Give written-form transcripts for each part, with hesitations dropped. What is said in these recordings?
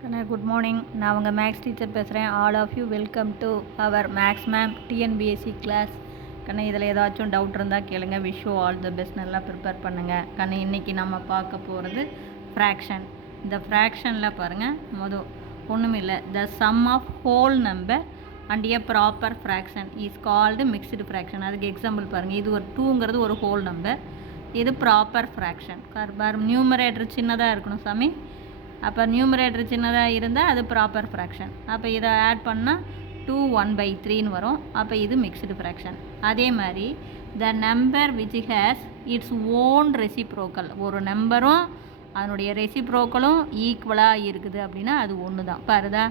Good morning. நான் உங்கள் maths teacher பேசுகிறேன். All of you welcome to our maths ma'am TNPSC class. கண்ணு இதில் ஏதாச்சும் டவுட் இருந்தால் கேளுங்க. Wish you all the best. நல்லா ப்ரிப்பேர் பண்ணுங்கள். கண்ணு இன்றைக்கி நம்ம பார்க்க போகிறது ஃப்ராக்ஷன். இந்த ஃப்ராக்ஷனில் பாருங்கள், ஒன்றுமில்லை, the sum of whole number and a proper fraction is called mixed fraction. அதுக்கு எக்ஸாம்பிள் பாருங்கள். இது ஒரு 2ங்கிறது ஒரு ஹோல் நம்பர், இது ப்ராப்பர் ஃப்ராக்ஷன். நியூமரேட்டர் சின்னதாக இருக்கணும் சாமி. அப்போ நியூமரேட்டர் சின்னதாக இருந்தால் அது ப்ராப்பர் ஃப்ராக்ஷன். அப்போ இதை ஆட் பண்ணால் 2 1/3 வரும். அப்போ இது மிக்ஸ்டு ஃப்ராக்ஷன். அதே மாதிரி the number which has its own reciprocal, ஒரு நம்பரும் அதனுடைய ரெசிப்ரோக்கலும் ஈக்குவலாக இருக்குது அப்படின்னா அது ஒன்று தான். பாருதா,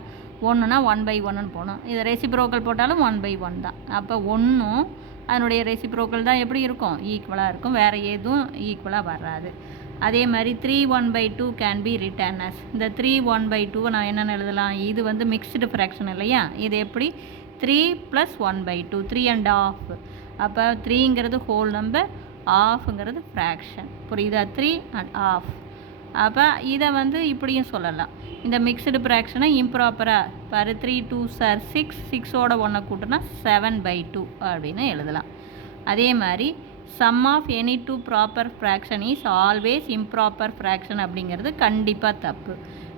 ஒன்றுனா 1/1 போகணும். இதை ரெசிப்ரோக்கல் போட்டாலும் 1/1 தான். அப்போ ஒன்றும் அதனுடைய ரெசிப்ரோக்கல் தான் எப்படி இருக்கும், ஈக்குவலாக இருக்கும். வேறு எதுவும் ஈக்குவலாக வராது. அதே மாதிரி 3 1/2 கேன் பி ரிட்டன் அஸ். இந்த 3 1/2 நான் என்னென்னு எழுதலாம், இது வந்து மிக்ஸ்டு ஃப்ராக்ஷன் இல்லையா, இது எப்படி 3 + 1/2 3.5. அப்போ 3ங்கிறது ஹோல் நம்பர், ஆஃப்ங்கிறது ஃப்ராக்ஷன். புரியுதா, 3.5. அப்போ இதை வந்து இப்படியும் சொல்லலாம். இந்த மிக்ஸ்டு ஃப்ராக்ஷனை இம்ப்ராப்பராக பாரு, 3 2s are 6, 6ஓட 1 கூட்டினா 7/2 அப்படின்னு எழுதலாம். அதே மாதிரி sum of any 2 proper fraction is always improper fraction அப்படிங்கிறது கண்டிப்பாக தப்பு.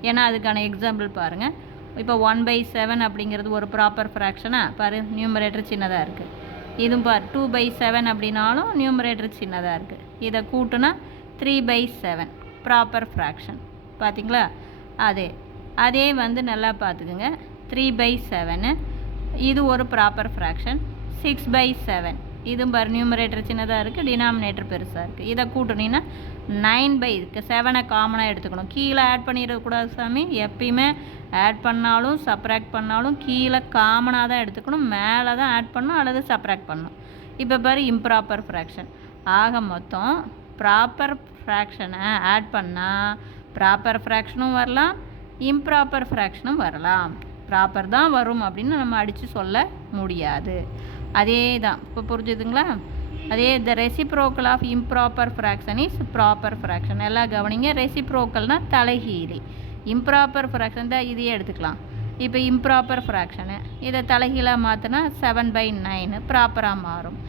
ஏன்னா அதுக்கான எக்ஸாம்பிள் பாருங்கள். இப்போ 1/7 அப்படிங்கிறது ஒரு ப்ராப்பர் ஃப்ராக்ஷனாக பாரு, நியூமரேட்டர் சின்னதாக இருக்குது. இதுவும் பார் 2/7 அப்படின்னாலும் நியூமரேட்டர் சின்னதாக இருக்குது. இதை கூட்டுனா 3/7 ப்ராப்பர் ஃப்ராக்ஷன். பார்த்திங்களா, அதே வந்து நல்லா பார்த்துக்குங்க. 3/7 இது ஒரு ப்ராப்பர் ஃப்ராக்ஷன். 6/7 இதுவும் பாரு, நியூமரேட்டர் சின்னதாக இருக்குது, டினாமினேட்டர் பெருசாக இருக்குது. இதை கூட்டினீங்கன்னா 9/7 காமனாக எடுத்துக்கணும். கீழே ஆட் பண்ணிடக்கூடாது சாமி. எப்பயுமே ஆட் பண்ணாலும் சப்ராக்ட் பண்ணாலும் கீழே காமனாக தான் எடுத்துக்கணும். மேலே தான் ஆட் பண்ணணும் அல்லது சப்ராக்ட் பண்ணணும். இப்போ பாரு, இம்ப்ராப்பர் ஃப்ராக்ஷன். ஆக மொத்தம் ப்ராப்பர் ஃப்ராக்ஷனை ஆட் பண்ணால் ப்ராப்பர் ஃப்ராக்ஷனும் வரலாம், இம்ப்ராப்பர் ஃப்ராக்ஷனும் வரலாம். ப்ராப்பர் தான் வரும் அப்படின்னு நம்ம அடித்து சொல்ல முடியாது. அதே தான். இப்போ புரிஞ்சுதுங்களா? அதே the reciprocal of improper fraction is proper fraction. எல்லாம் கவனிங்க. ரெசிப்ரோக்கல்னால் தலைகீழி. இம்ப்ராப்பர் ஃப்ராக்ஷன் தான் இதையே எடுத்துக்கலாம். இப்போ இம்ப்ராப்பர் ஃப்ராக்ஷனு இதை தலைகீழாக மாற்றினா 7/9 ப்ராப்பராக மாறும்.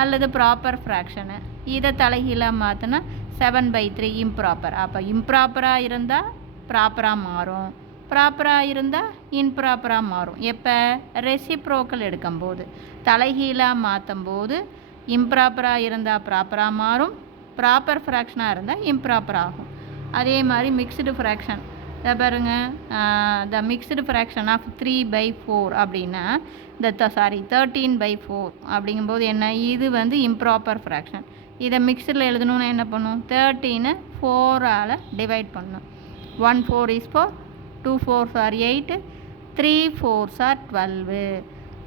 அல்லது ப்ராப்பர் ஃப்ராக்ஷனு இதை தலைகீழாக மாற்றினா 7/3 இம்ப்ராப்பர். அப்போ இம்ப்ராப்பராக இருந்தால் ப்ராப்பராக மாறும், ப்ராப்பராக இருந்தால் இன்ப்ராப்பராக மாறும். எப்போ ரெசிப்ரோக்கல் எடுக்கும்போது, தலைகீழாக மாற்றும் போது இம்ப்ராப்பராக இருந்தால் ப்ராப்பராக மாறும், ப்ராப்பர் ஃப்ராக்ஷனாக இருந்தால் இம்ப்ராப்பர் ஆகும். அதே மாதிரி மிக்ஸ்டு ஃப்ராக்ஷன் இதை பாருங்கள். த மிக்ஸ்டு ஃப்ராக்ஷன் ஆஃப் 3/4 அப்படின்னா 13/4 அப்படிங்கும்போது என்ன, இது வந்து இம்ப்ராப்பர் ஃப்ராக்ஷன். இதை மிக்ஸ்டில் எழுதணும்னா என்ன பண்ணும், 13 4ஆல் டிவைட் பண்ணணும். 1 4 is 4, 2 4s are 8, 3 4s are 12.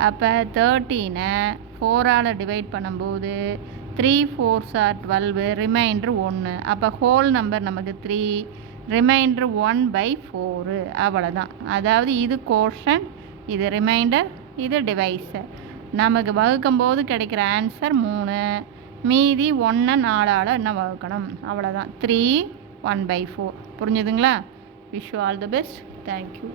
அப்போ 13 4ஆல் டிவைட் பண்ணும்போது 3 4s are 12, ரிமைண்டர் 1. அப்போ ஹோல் நம்பர் நமக்கு 3, ரிமைண்டர் 1/4. அவ்வளோதான். அதாவது இது கோஷன், இது ரிமைண்டர், இது டிவைஸர். நமக்கு வகுக்கும்போது கிடைக்கிற ஆன்சர் 3. மீதி 1 4ஆல் என்ன வகுக்கணும், அவ்வளோதான். 3 1/4. புரிஞ்சுதுங்களா? Wish you all the best. Thank you.